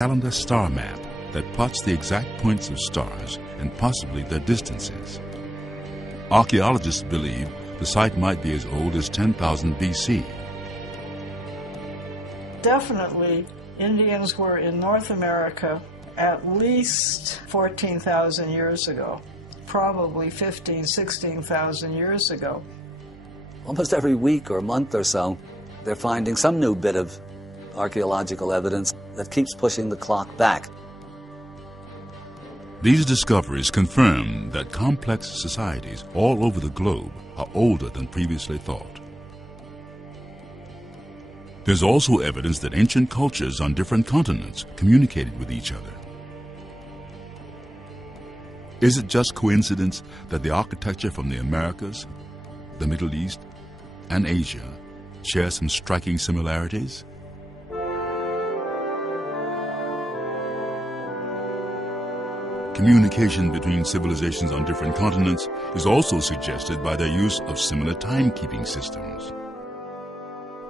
calendar star map that plots the exact points of stars and possibly their distances. Archaeologists believe the site might be as old as 10,000 BC. Definitely, Indians were in North America at least 14,000 years ago, probably 15,000, 16,000 years ago. Almost every week or month or so, they're finding some new bit of archaeological evidence that keeps pushing the clock back. These discoveries confirm that complex societies all over the globe are older than previously thought. There's also evidence that ancient cultures on different continents communicated with each other. Is it just coincidence that the architecture from the Americas, the Middle East, and Asia share some striking similarities? Communication between civilizations on different continents is also suggested by their use of similar timekeeping systems.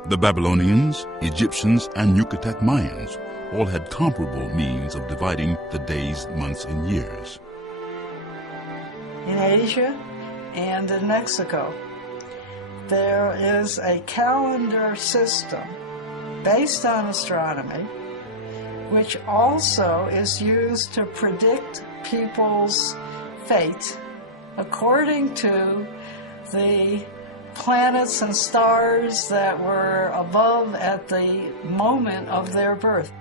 The Babylonians, Egyptians, and Yucatec Mayans all had comparable means of dividing the days, months, and years. In Asia and in Mexico, there is a calendar system based on astronomy, which also is used to predict people's fate according to the planets and stars that were above at the moment of their birth.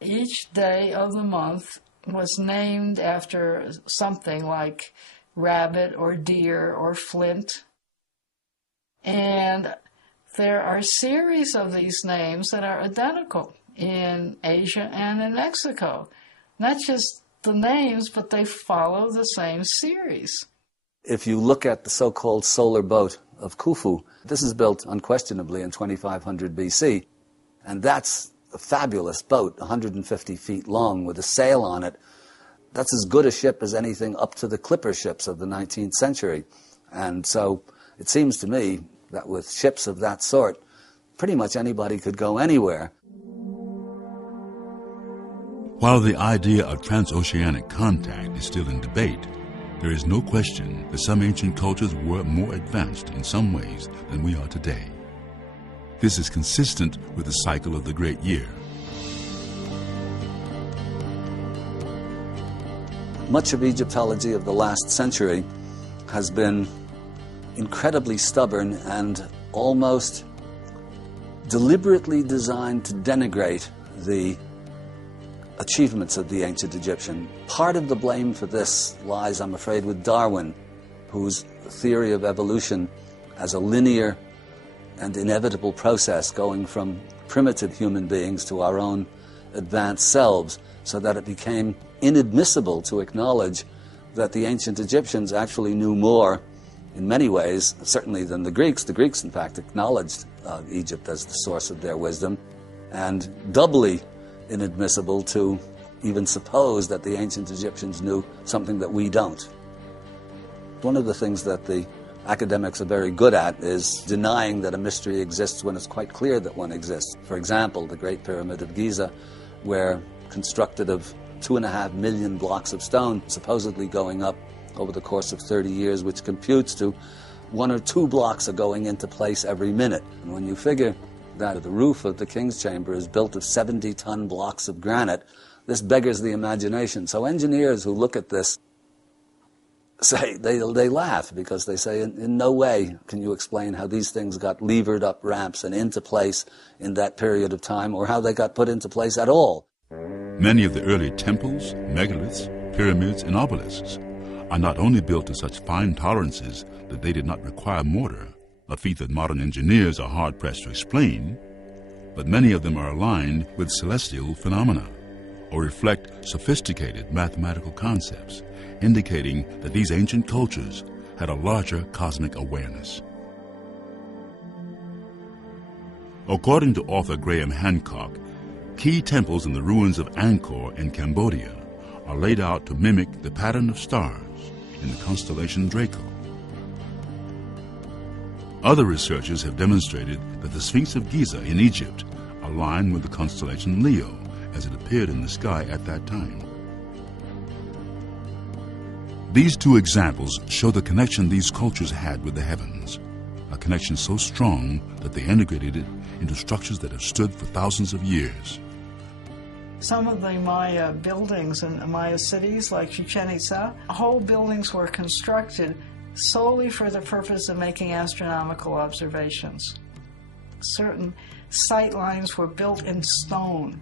Each day of the month was named after something like rabbit or deer or flint. And there are a series of these names that are identical in Asia and in Mexico. Not just the names, but they follow the same series. If you look at the so-called solar boat of Khufu, this is built unquestionably in 2500 BC, and that's a fabulous boat, 150 feet long with a sail on it. That's as good a ship as anything up to the clipper ships of the 19th century. And so it seems to me that with ships of that sort, pretty much anybody could go anywhere. While the idea of transoceanic contact is still in debate, there is no question that some ancient cultures were more advanced in some ways than we are today. This is consistent with the cycle of the Great Year. Much of Egyptology of the last century has been incredibly stubborn and almost deliberately designed to denigrate the achievements of the ancient Egyptian. Part of the blame for this lies, I'm afraid, with Darwin, whose theory of evolution as a linear and inevitable process going from primitive human beings to our own advanced selves, so that it became inadmissible to acknowledge that the ancient Egyptians actually knew more in many ways, certainly than the Greeks. The Greeks, in fact, acknowledged Egypt as the source of their wisdom, and doubly inadmissible to even suppose that the ancient Egyptians knew something that we don't. One of the things that the academics are very good at is denying that a mystery exists when it's quite clear that one exists. For example, the Great Pyramid of Giza, where constructed of 2.5 million blocks of stone, supposedly going up over the course of 30 years, which computes to 1 or 2 blocks are going into place every minute. And when you figure that the roof of the King's Chamber is built of 70-ton blocks of granite, this beggars the imagination. So engineers who look at this say, they laugh, because they say, in no way can you explain how these things got levered up ramps and into place in that period of time, or how they got put into place at all. Many of the early temples, megaliths, pyramids, and obelisks are not only built to such fine tolerances that they did not require mortar, a feat that modern engineers are hard-pressed to explain, but many of them are aligned with celestial phenomena or reflect sophisticated mathematical concepts, indicating that these ancient cultures had a larger cosmic awareness. According to author Graham Hancock, key temples in the ruins of Angkor in Cambodia are laid out to mimic the pattern of stars in the constellation Draco. Other researchers have demonstrated that the Sphinx of Giza in Egypt align with the constellation Leo as it appeared in the sky at that time. These two examples show the connection these cultures had with the heavens, a connection so strong that they integrated it into structures that have stood for thousands of years. Some of the Maya buildings in the Maya cities, like Chichen Itza, whole buildings were constructed solely for the purpose of making astronomical observations. Certain sight lines were built in stone,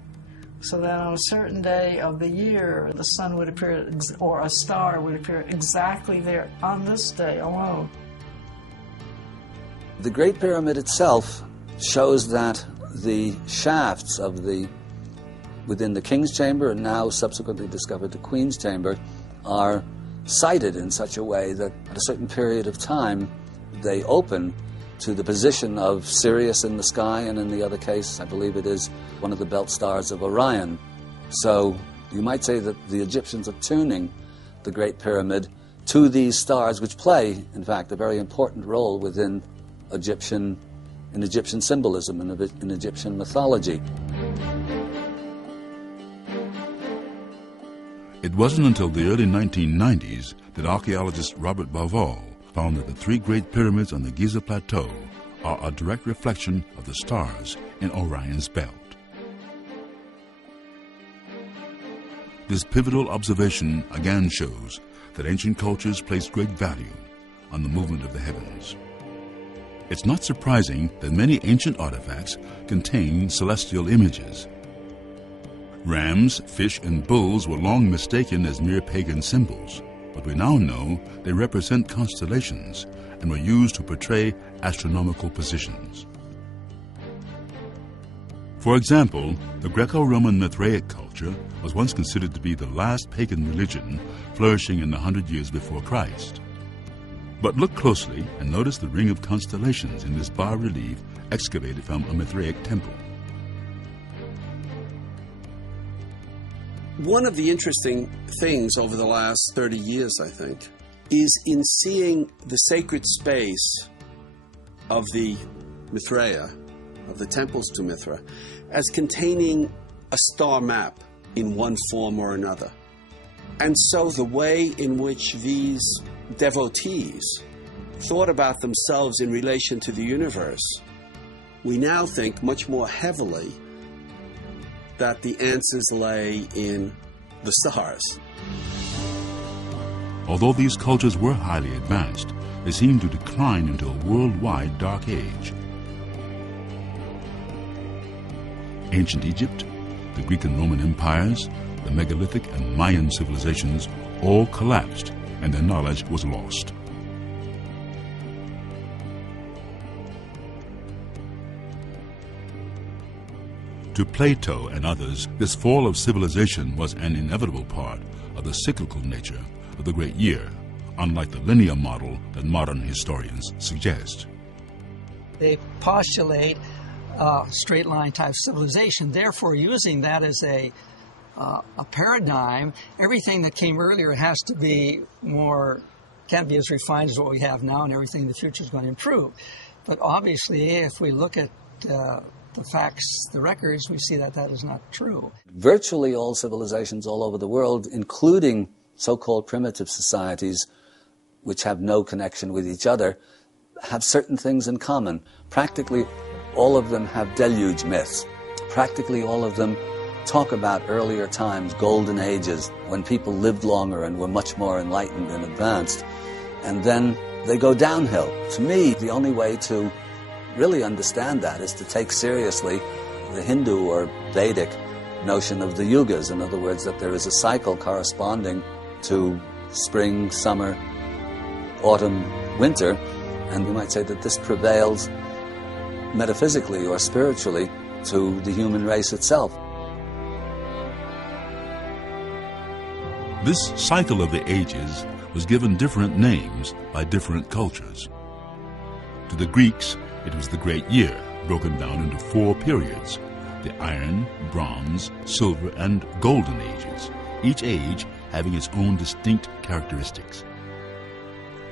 so that on a certain day of the year, the sun would appear, or a star would appear exactly there on this day alone. The Great Pyramid itself shows that the shafts of within the King's Chamber, and now subsequently discovered the Queen's Chamber, are sighted in such a way that at a certain period of time they open to the position of Sirius in the sky, and in the other case, I believe it is one of the belt stars of Orion. So you might say that the Egyptians are tuning the Great Pyramid to these stars, which play, in fact, a very important role within Egyptian symbolism and in Egyptian mythology. It wasn't until the early 1990s that archaeologist Robert Bauval found that the three great pyramids on the Giza Plateau are a direct reflection of the stars in Orion's belt. This pivotal observation again shows that ancient cultures placed great value on the movement of the heavens. It's not surprising that many ancient artifacts contain celestial images. Rams, fish, and bulls were long mistaken as mere pagan symbols, but we now know they represent constellations and were used to portray astronomical positions. For example, the Greco-Roman Mithraic culture was once considered to be the last pagan religion flourishing in the 100 years before Christ. But look closely and notice the ring of constellations in this bas-relief excavated from a Mithraic temple. One of the interesting things over the last 30 years, I think, is in seeing the sacred space of the Mithraea, of the temples to Mithra, as containing a star map in one form or another. And so the way in which these devotees thought about themselves in relation to the universe, we now think much more heavily that the answers lay in the stars. Although these cultures were highly advanced, they seemed to decline into a worldwide dark age. Ancient Egypt, the Greek and Roman empires, the megalithic and Mayan civilizations all collapsed, and their knowledge was lost. To Plato and others, this fall of civilization was an inevitable part of the cyclical nature of the great year, unlike the linear model that modern historians suggest. They postulate a straight line type civilization, therefore using that as a paradigm. Everything that came earlier has to be can't be as refined as what we have now, and everything in the future is going to improve. But obviously, if we look at the facts, the records, we see that that is not true. Virtually all civilizations all over the world, including so-called primitive societies, which have no connection with each other, have certain things in common. Practically all of them have deluge myths. Practically all of them talk about earlier times, golden ages, when people lived longer and were much more enlightened and advanced. And then they go downhill. To me, the only way to really understand that is to take seriously the Hindu or Vedic notion of the yugas. In other words, that there is a cycle corresponding to spring, summer, autumn, winter, and we might say that this prevails metaphysically or spiritually to the human race itself. This cycle of the ages was given different names by different cultures. To the Greeks, it was the Great Year, broken down into 4 periods: the Iron, Bronze, Silver, and Golden Ages, each age having its own distinct characteristics.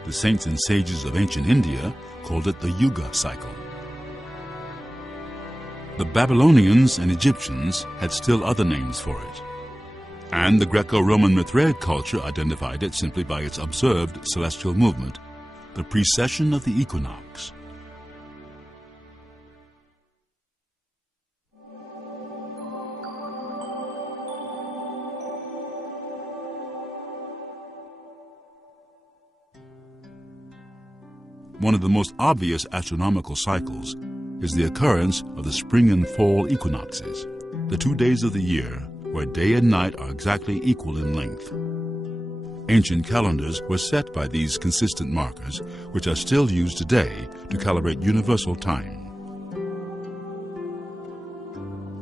The saints and sages of ancient India called it the Yuga cycle. The Babylonians and Egyptians had still other names for it, and the Greco-Roman Mithraic culture identified it simply by its observed celestial movement, the precession of the equinox. One of the most obvious astronomical cycles is the occurrence of the spring and fall equinoxes, the 2 days of the year where day and night are exactly equal in length. Ancient calendars were set by these consistent markers, which are still used today to calibrate universal time.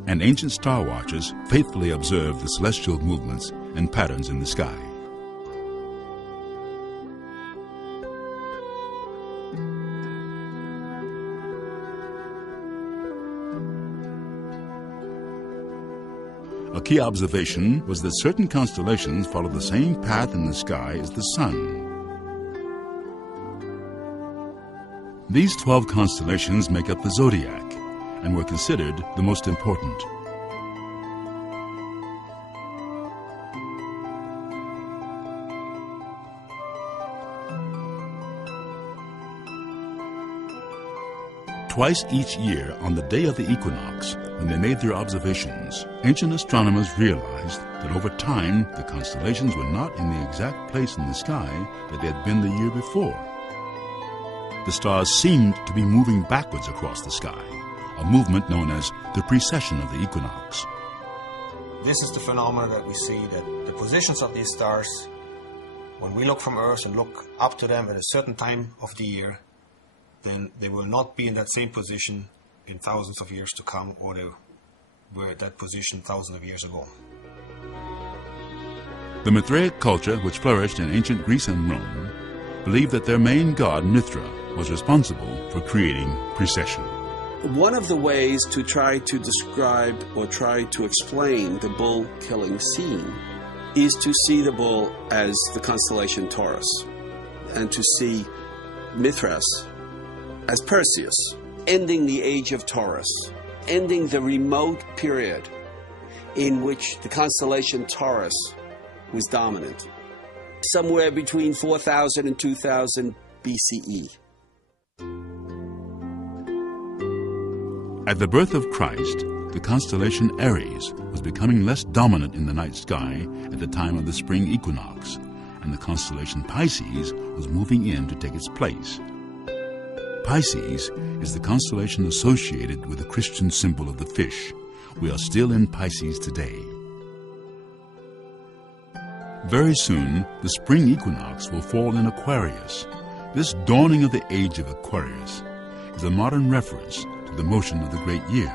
And ancient star watchers faithfully observed the celestial movements and patterns in the sky. A key observation was that certain constellations follow the same path in the sky as the sun. These 12 constellations make up the zodiac and were considered the most important. Twice each year, on the day of the equinox, when they made their observations, ancient astronomers realized that over time the constellations were not in the exact place in the sky that they had been the year before. The stars seemed to be moving backwards across the sky, a movement known as the precession of the equinox. This is the phenomenon that we see, that the positions of these stars, when we look from Earth and look up to them at a certain time of the year, then they will not be in that same position in thousands of years to come, or they were at that position thousands of years ago. The Mithraic culture, which flourished in ancient Greece and Rome, believed that their main god, Mithra, was responsible for creating precession. One of the ways to try to describe or try to explain the bull killing scene is to see the bull as the constellation Taurus, and to see Mithras as Perseus, ending the age of Taurus, ending the remote period in which the constellation Taurus was dominant, somewhere between 4000 and 2000 BCE. At the birth of Christ, the constellation Aries was becoming less dominant in the night sky at the time of the spring equinox, and the constellation Pisces was moving in to take its place. Pisces is the constellation associated with the Christian symbol of the fish. We are still in Pisces today. Very soon, the spring equinox will fall in Aquarius. This dawning of the age of Aquarius is a modern reference to the motion of the great year.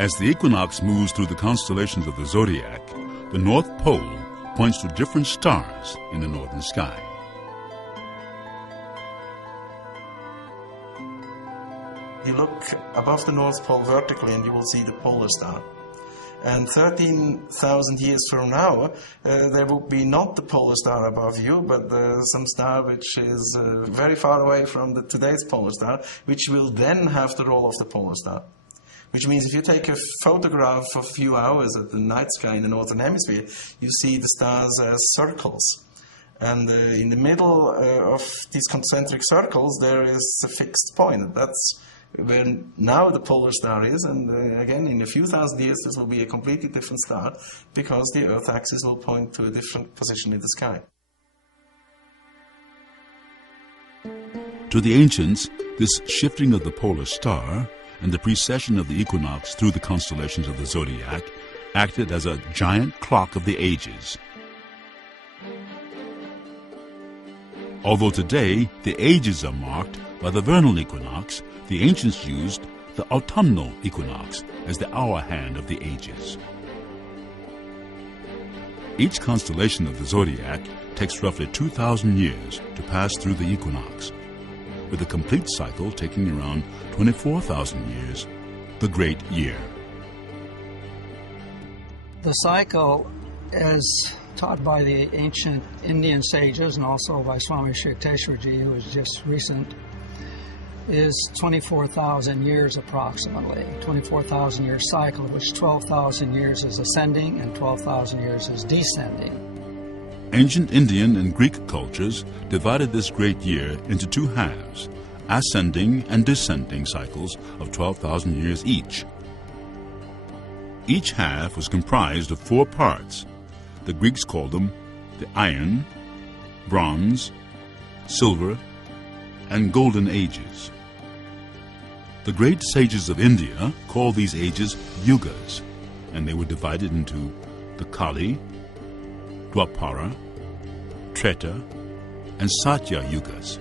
As the equinox moves through the constellations of the zodiac, the North Pole points to different stars in the northern sky. You look above the North Pole vertically and you will see the polar star. And 13,000 years from now, there will be not the polar star above you, but some star which is very far away from today's polar star, which will then have the role of the polar star. Which means if you take a photograph for a few hours at the night sky in the northern hemisphere, you see the stars as circles. And in the middle of these concentric circles, there is a fixed point. That's where now the polar star is, and again, in a few thousand years, this will be a completely different star, because the Earth axis will point to a different position in the sky. To the ancients, this shifting of the polar star and the precession of the equinox through the constellations of the zodiac acted as a giant clock of the ages. Although today the ages are marked by the vernal equinox, the ancients used the autumnal equinox as the hour hand of the ages. Each constellation of the zodiac takes roughly 2,000 years to pass through the equinox, with a complete cycle taking around 24,000 years, the great year. The cycle, as taught by the ancient Indian sages and also by Swami Sri Yukteswarji, who was just recent, is 24,000 years approximately, 24,000 year cycle, of which 12,000 years is ascending and 12,000 years is descending. Ancient Indian and Greek cultures divided this great year into two halves, ascending and descending cycles of 12,000 years each. Each half was comprised of 4 parts. The Greeks called them the Iron, Bronze, Silver, and Golden Ages. The great sages of India called these ages yugas, and they were divided into the Kali, Dwapara, Treta, and Satya yugas.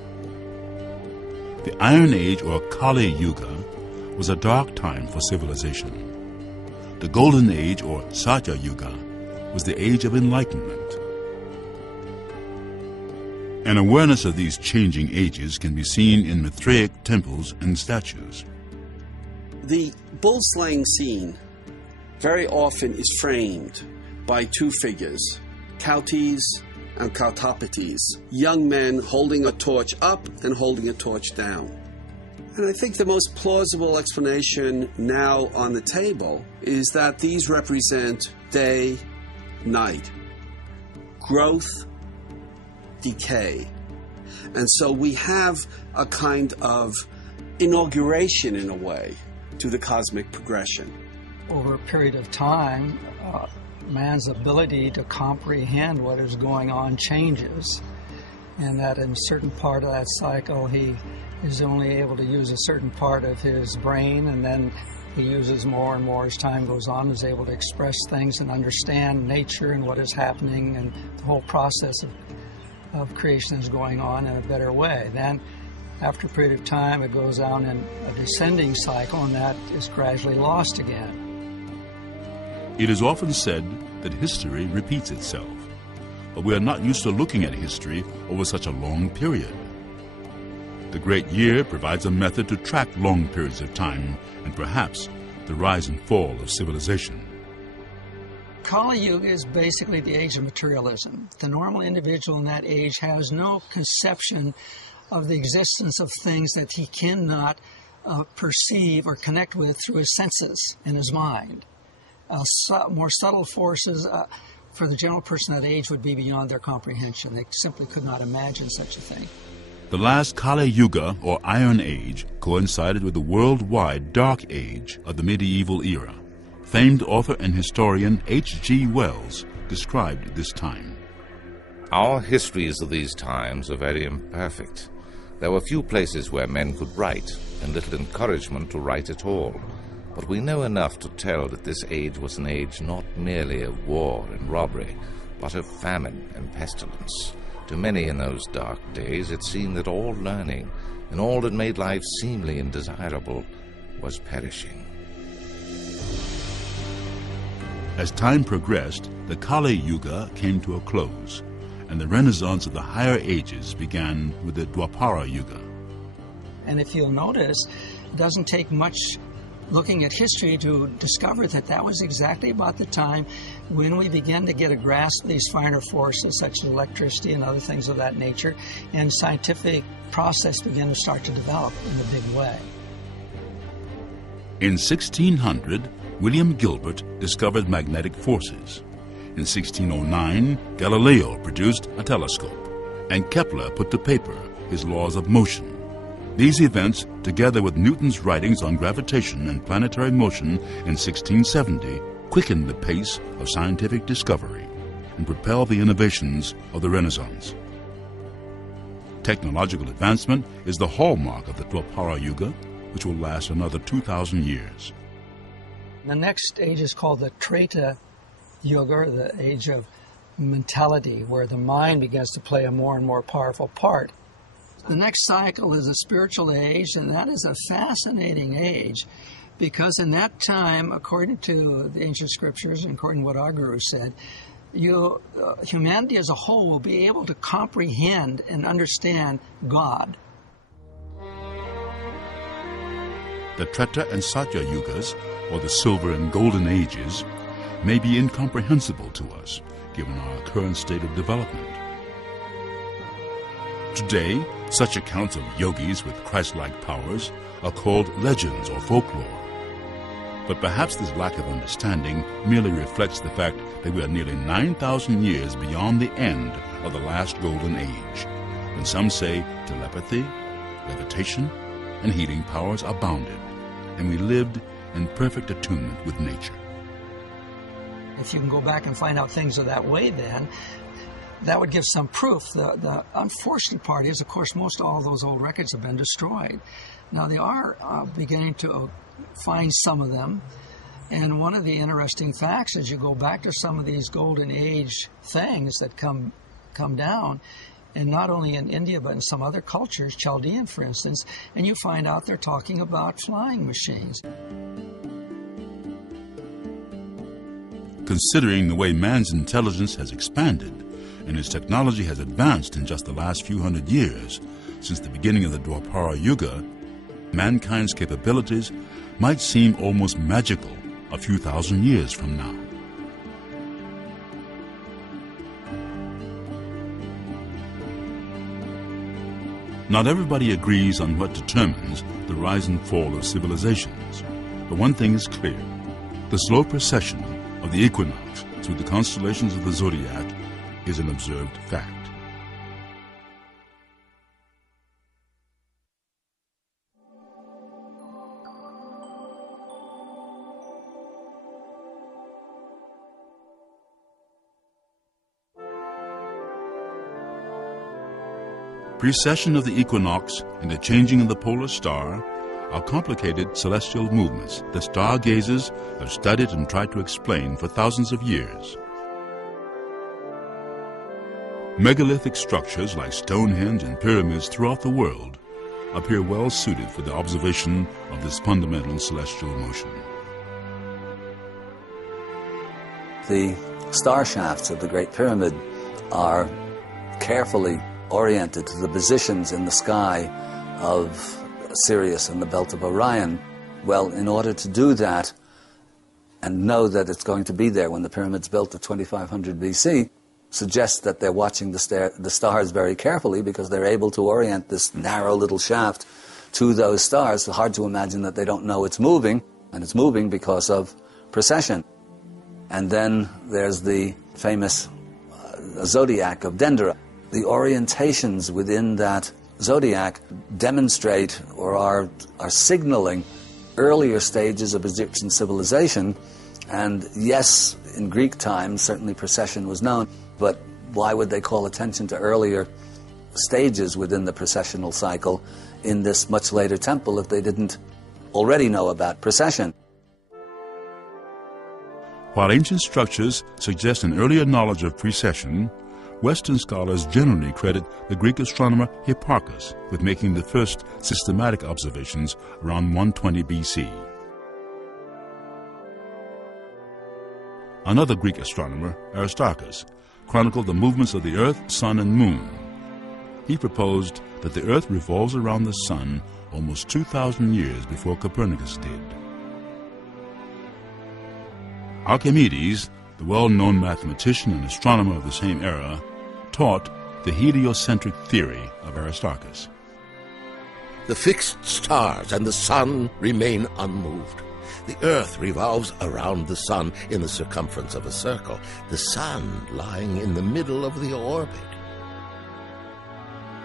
The Iron Age, or Kali Yuga, was a dark time for civilization. The Golden Age, or Satya Yuga, was the age of enlightenment. An awareness of these changing ages can be seen in Mithraic temples and statues. The bull slaying scene very often is framed by 2 figures, Kautis and Kautopates, young men holding a torch up and holding a torch down. And I think the most plausible explanation now on the table is that these represent day, night, growth, decay. And so we have a kind of inauguration, in a way, to the cosmic progression. Over a period of time, man's ability to comprehend what is going on changes, and that in a certain part of that cycle he is only able to use a certain part of his brain, and then he uses more and more as time goes on, is able to express things and understand nature and what is happening, and the whole process of creation is going on in a better way. Then after a period of time it goes down in a descending cycle, and that is gradually lost again. It is often said that history repeats itself, but we are not used to looking at history over such a long period. The great year provides a method to track long periods of time and perhaps the rise and fall of civilization. Kali Yuga is basically the age of materialism. The normal individual in that age has no conception of the existence of things that he cannot perceive or connect with through his senses and his mind. More subtle forces for the general person that age would be beyond their comprehension. They simply could not imagine such a thing. The last Kali Yuga, or Iron Age, coincided with the worldwide Dark Age of the medieval era. Famed author and historian H.G. Wells described this time. Our histories of these times are very imperfect. There were few places where men could write, and little encouragement to write at all. But we know enough to tell that this age was an age not merely of war and robbery, but of famine and pestilence. To many in those dark days it seemed that all learning and all that made life seemly and desirable was perishing. As time progressed, the Kali Yuga came to a close, and the renaissance of the higher ages began with the Dwapara Yuga. And if you'll notice, it doesn't take much looking at history to discover that that was exactly about the time when we began to get a grasp of these finer forces such as electricity and other things of that nature, and scientific process began to start to develop in a big way. In 1600, William Gilbert discovered magnetic forces. In 1609, Galileo produced a telescope, and Kepler put to paper his laws of motion. These events, together with Newton's writings on gravitation and planetary motion in 1670, quickened the pace of scientific discovery and propelled the innovations of the Renaissance. Technological advancement is the hallmark of the Dwapara Yuga, which will last another 2,000 years. The next age is called the Treta Yuga, the age of mentality, where the mind begins to play a more and more powerful part. The next cycle is a spiritual age, and that is a fascinating age because in that time, according to the ancient scriptures and according to what our guru said, humanity as a whole will be able to comprehend and understand God. The Treta and Satya Yugas, or the Silver and Golden Ages, may be incomprehensible to us, given our current state of development. Today, such accounts of yogis with Christ-like powers are called legends or folklore. But perhaps this lack of understanding merely reflects the fact that we are nearly 9,000 years beyond the end of the last golden age, when some say telepathy, levitation, and healing powers abounded, and we lived in perfect attunement with nature. If you can go back and find out things are that way, then that would give some proof. The unfortunate part is, of course, most all those old records have been destroyed. Now, they are beginning to find some of them. And one of the interesting facts is you go back to some of these golden age things that come down, and not only in India but in some other cultures, Chaldean for instance, and you find out they're talking about flying machines. Considering the way man's intelligence has expanded and his technology has advanced in just the last few hundred years, since the beginning of the Dwapara Yuga, mankind's capabilities might seem almost magical a few thousand years from now. Not everybody agrees on what determines the rise and fall of civilizations, but one thing is clear: the slow precession of the equinox through the constellations of the zodiac is an observed fact. Precession of the equinox and the changing of the polar star are complicated celestial movements that stargazers have studied and tried to explain for thousands of years. Megalithic structures like Stonehenge and pyramids throughout the world appear well suited for the observation of this fundamental celestial motion. The star shafts of the Great Pyramid are carefully oriented to the positions in the sky of Sirius and the belt of Orion. Well, in order to do that and know that it's going to be there when the pyramid's built at 2500 BC, suggests that they're watching the stars very carefully, because they're able to orient this narrow little shaft to those stars. It's hard to imagine that they don't know it's moving, and it's moving because of precession. And then there's the famous zodiac of Dendera. The orientations within that zodiac demonstrate or are signaling earlier stages of Egyptian civilization. And yes, in Greek times, certainly precession was known, but why would they call attention to earlier stages within the precessional cycle in this much later temple if they didn't already know about precession? While ancient structures suggest an earlier knowledge of precession, Western scholars generally credit the Greek astronomer Hipparchus with making the first systematic observations around 120 BC. Another Greek astronomer, Aristarchus, chronicled the movements of the Earth, Sun, and Moon. He proposed that the Earth revolves around the Sun almost 2,000 years before Copernicus did. Archimedes, the well-known mathematician and astronomer of the same era, taught the heliocentric theory of Aristarchus. The fixed stars and the sun remain unmoved. The earth revolves around the sun in the circumference of a circle, the sun lying in the middle of the orbit.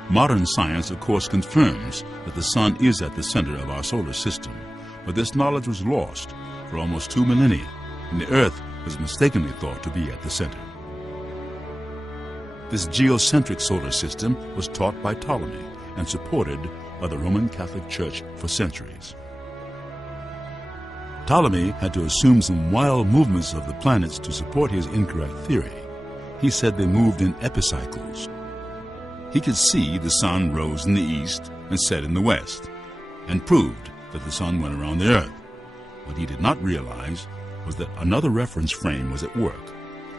Modern science, of course, confirms that the sun is at the center of our solar system, but this knowledge was lost for almost 2 millennia, and the earth was mistakenly thought to be at the center. This geocentric solar system was taught by Ptolemy and supported by the Roman Catholic Church for centuries. Ptolemy had to assume some wild movements of the planets to support his incorrect theory. He said they moved in epicycles. He could see the sun rose in the east and set in the west, and proved that the sun went around the earth. What he did not realize was that another reference frame was at work.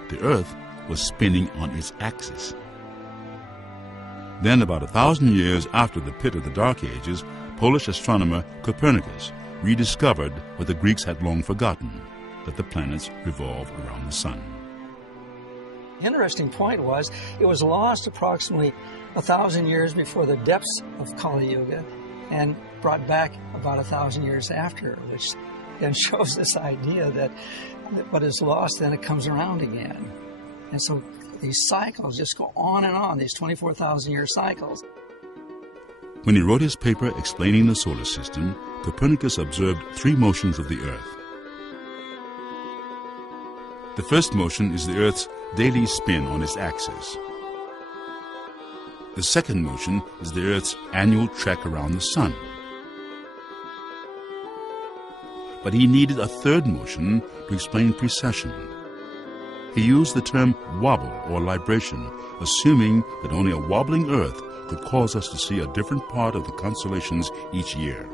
The earth was spinning on its axis. Then, about 1,000 years after the pit of the Dark Ages, Polish astronomer Copernicus rediscovered what the Greeks had long forgotten, that the planets revolve around the sun. Interesting point was, it was lost approximately 1,000 years before the depths of Kali Yuga and brought back about 1,000 years after, which then shows this idea that what is lost, then it comes around again. And so these cycles just go on, these 24,000-year cycles. When he wrote his paper explaining the solar system, Copernicus observed 3 motions of the Earth. The first motion is the Earth's daily spin on its axis. The second motion is the Earth's annual trek around the Sun. But he needed a third motion to explain precession. He used the term wobble or libration, assuming that only a wobbling Earth could cause us to see a different part of the constellations each year.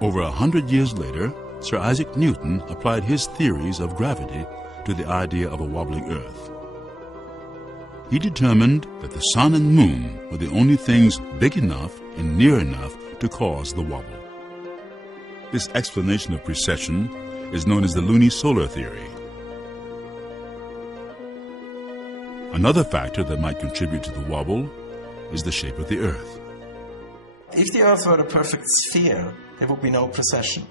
Over 100 years later, Sir Isaac Newton applied his theories of gravity to the idea of a wobbling Earth. He determined that the sun and moon were the only things big enough and near enough to cause the wobble. This explanation of precession is known as the lunisolar theory. Another factor that might contribute to the wobble is the shape of the Earth. If the Earth were a perfect sphere, there would be no precession,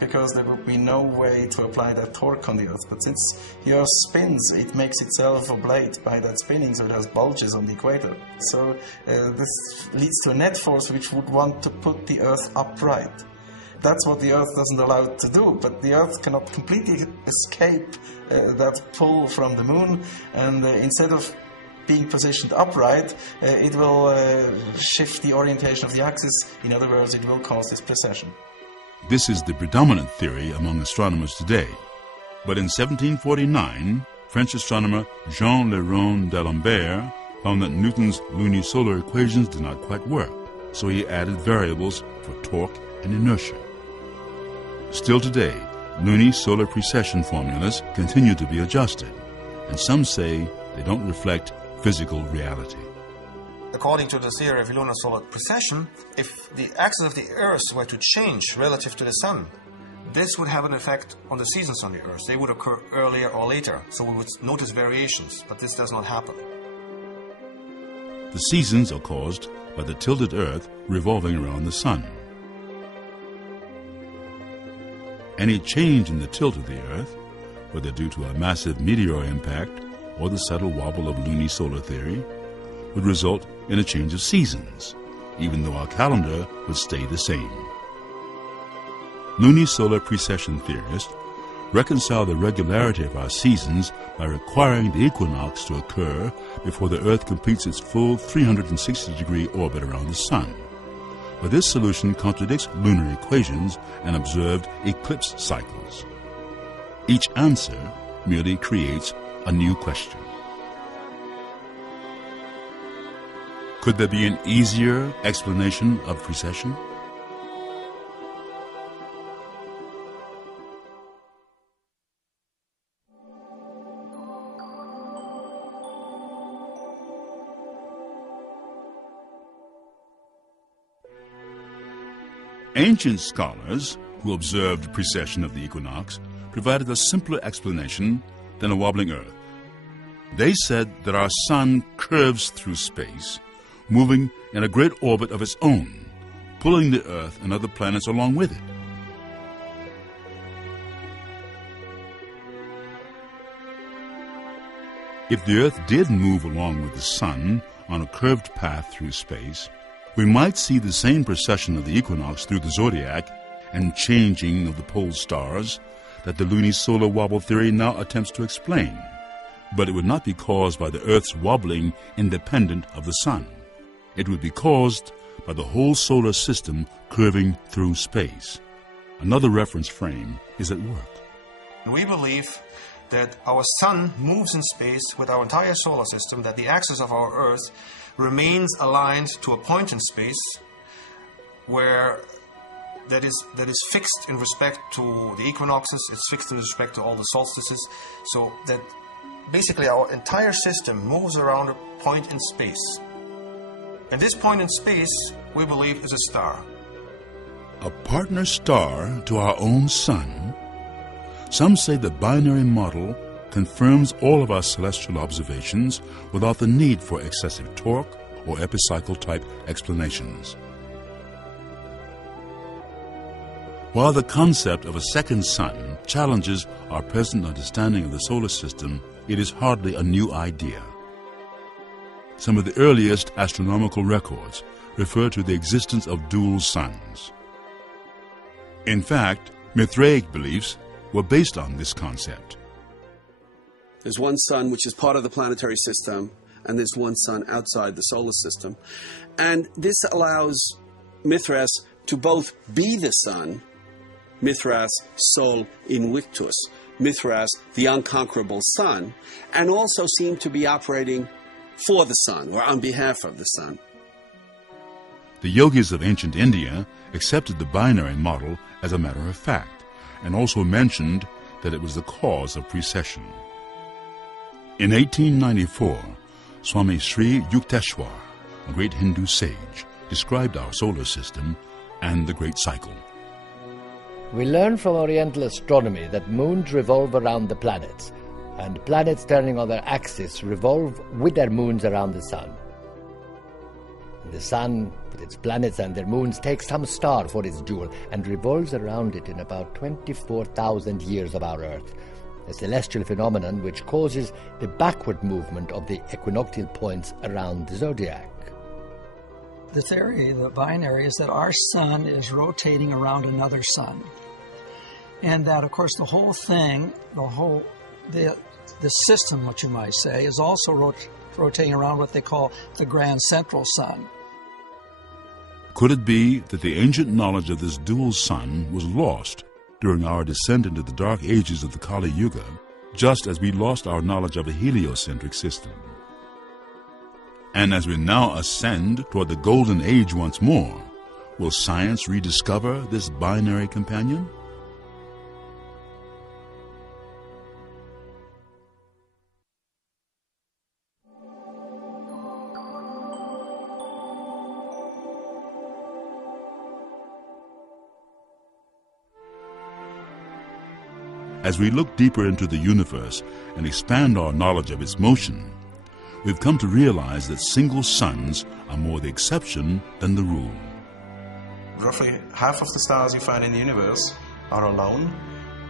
because there would be no way to apply that torque on the Earth. But since the Earth spins, it makes itself oblate by that spinning, so it has bulges on the equator. So this leads to a net force which would want to put the Earth upright. That's what the Earth doesn't allow it to do, but the Earth cannot completely escape that pull from the Moon, and instead of being positioned upright, it will shift the orientation of the axis. In other words, it will cause this precession. This is the predominant theory among astronomers today. But in 1749, French astronomer Jean Léron d'Alembert found that Newton's lunisolar equations did not quite work, so he added variables for torque and inertia. Still today, lunisolar precession formulas continue to be adjusted, and some say they don't reflect physical reality. According to the theory of lunisolar precession, if the axis of the Earth were to change relative to the Sun, this would have an effect on the seasons on the Earth. They would occur earlier or later, so we would notice variations, but this does not happen. The seasons are caused by the tilted Earth revolving around the Sun. Any change in the tilt of the Earth, whether due to a massive meteor impact or the subtle wobble of lunisolar theory, would result in a change of seasons, even though our calendar would stay the same. Lunisolar precession theorists reconcile the regularity of our seasons by requiring the equinox to occur before the Earth completes its full 360-degree orbit around the Sun. But this solution contradicts lunar equations and observed eclipse cycles. Each answer merely creates a new question. Could there be an easier explanation of precession? Ancient scholars who observed precession of the equinox provided a simpler explanation than a wobbling Earth. They said that our Sun curves through space, moving in a great orbit of its own, pulling the Earth and other planets along with it. If the Earth did move along with the Sun on a curved path through space, we might see the same precession of the equinox through the zodiac and changing of the pole stars that the lunisolar wobble theory now attempts to explain. But it would not be caused by the Earth's wobbling independent of the Sun. It would be caused by the whole solar system curving through space. Another reference frame is at work. We believe that our Sun moves in space with our entire solar system, that the axis of our Earth remains aligned to a point in space where that is fixed in respect to the equinoxes, it's fixed in respect to all the solstices, so that basically our entire system moves around a point in space. And this point in space, we believe, is a star. A partner star to our own sun? Some say the binary model confirms all of our celestial observations without the need for excessive torque or epicycle-type explanations. While the concept of a second sun challenges our present understanding of the solar system, it is hardly a new idea. Some of the earliest astronomical records refer to the existence of dual suns. In fact, Mithraic beliefs were based on this concept. There's one sun which is part of the planetary system, and there's one sun outside the solar system. And this allows Mithras to both be the sun, Mithras sol invictus, Mithras the unconquerable sun, and also seem to be operating for the sun, or on behalf of the sun. The yogis of ancient India accepted the binary model as a matter of fact, and also mentioned that it was the cause of precession. In 1894, Swami Sri Yukteswar, a great Hindu sage, described our solar system and the great cycle. We learn from Oriental astronomy that moons revolve around the planets, and planets turning on their axis revolve with their moons around the sun. The sun, with its planets and their moons, takes some star for its jewel and revolves around it in about 24,000 years of our Earth, a celestial phenomenon which causes the backward movement of the equinoctial points around the zodiac. The theory, the binary, is that our sun is rotating around another sun. And that, of course, the whole thing, the system, what you might say, is also rotating around what they call the grand central sun. Could it be that the ancient knowledge of this dual sun was lost during our descent into the dark ages of the Kali Yuga, just as we lost our knowledge of a heliocentric system? And as we now ascend toward the golden age once more, will science rediscover this binary companion? As we look deeper into the universe and expand our knowledge of its motion, we've come to realize that single suns are more the exception than the rule. Roughly half of the stars you find in the universe are alone,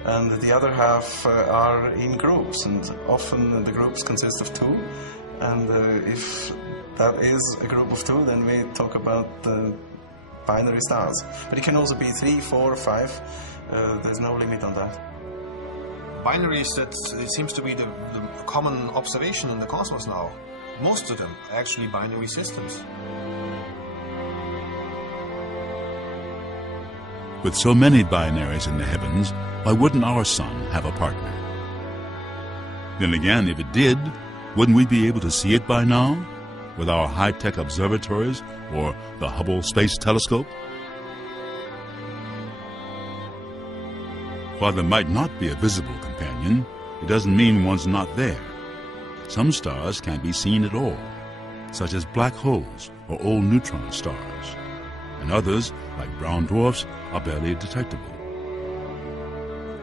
and the other half are in groups, and often the groups consist of two. And if that is a group of two, then we talk about the binary stars. But it can also be 3, 4, 5. There's no limit on that. Binaries, that it seems to be the common observation in the cosmos now. Most of them are actually binary systems. With so many binaries in the heavens, why wouldn't our sun have a partner? Then again, if it did, wouldn't we be able to see it by now, with our high-tech observatories or the Hubble Space Telescope? While there might not be a visible companion, it doesn't mean one's not there. Some stars can't be seen at all, such as black holes or old neutron stars, and others, like brown dwarfs, are barely detectable.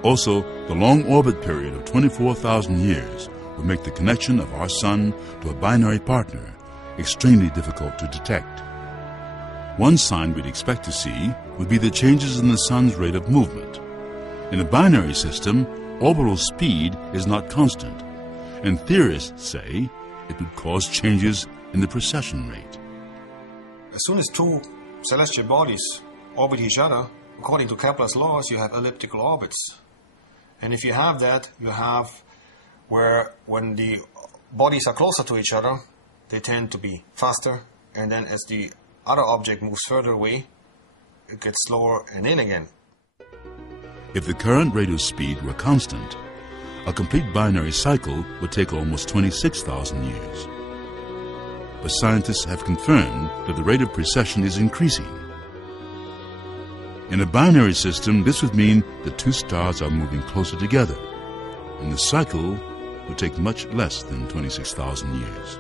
Also, the long orbit period of 24,000 years would make the connection of our sun to a binary partner extremely difficult to detect. One sign we'd expect to see would be the changes in the sun's rate of movement. In a binary system, orbital speed is not constant, and theorists say it would cause changes in the precession rate. As soon as two celestial bodies orbit each other, according to Kepler's laws, you have elliptical orbits. And if you have that, you have where when the bodies are closer to each other, they tend to be faster, and then as the other object moves further away, it gets slower and in again. If the current rate of speed were constant, a complete binary cycle would take almost 26,000 years. But scientists have confirmed that the rate of precession is increasing. In a binary system, this would mean that two stars are moving closer together, and the cycle would take much less than 26,000 years.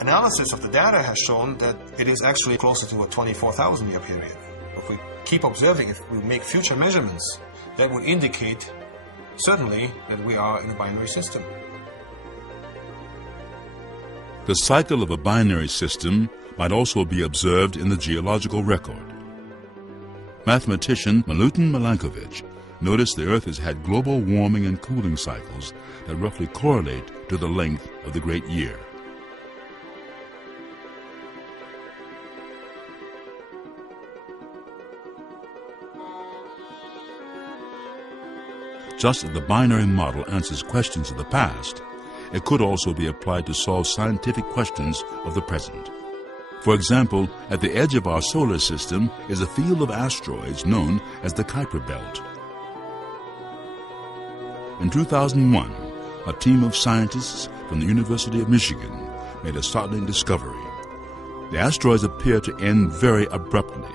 Analysis of the data has shown that it is actually closer to a 24,000 year period. if we keep observing, if we make future measurements, that would indicate certainly that we are in a binary system. The cycle of a binary system might also be observed in the geological record. Mathematician Milutin Milankovitch noticed the Earth has had global warming and cooling cycles that roughly correlate to the length of the Great Year. Just as the binary model answers questions of the past, it could also be applied to solve scientific questions of the present. For example, at the edge of our solar system is a field of asteroids known as the Kuiper Belt. In 2001, a team of scientists from the University of Michigan made a startling discovery. The asteroids appear to end very abruptly.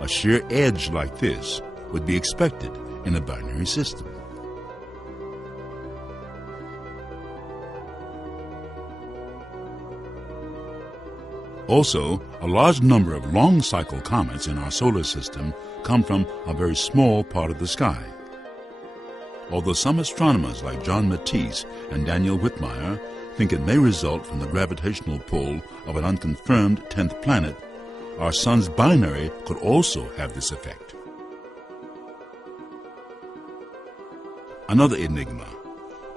A sheer edge like this would be expected in a binary system. Also, a large number of long-cycle comets in our solar system come from a very small part of the sky. Although some astronomers like John Matisse and Daniel Whitmire think it may result from the gravitational pull of an unconfirmed 10th planet, our sun's binary could also have this effect. Another enigma.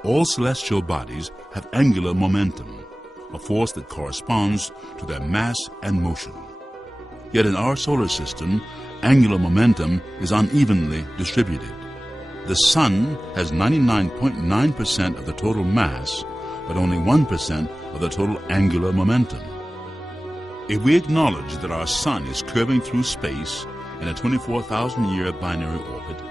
All celestial bodies have angular momentum, a force that corresponds to their mass and motion. Yet in our solar system, angular momentum is unevenly distributed. The Sun has 99.9% of the total mass, but only 1% of the total angular momentum. If we acknowledge that our Sun is curving through space in a 24,000-year binary orbit,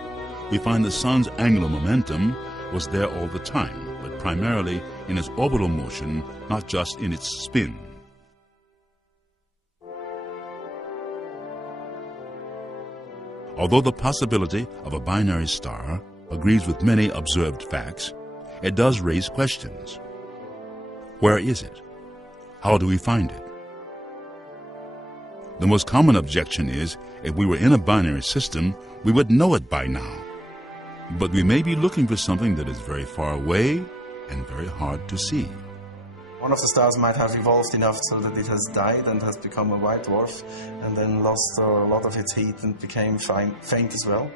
we find the Sun's angular momentum was there all the time, but primarily in its orbital motion, not just in its spin. Although the possibility of a binary star agrees with many observed facts, it does raise questions. Where is it? How do we find it? The most common objection is, if we were in a binary system, we would know it by now. But we may be looking for something that is very far away and very hard to see. One of the stars might have evolved enough so that it has died and has become a white dwarf and then lost a lot of its heat and became faint as well.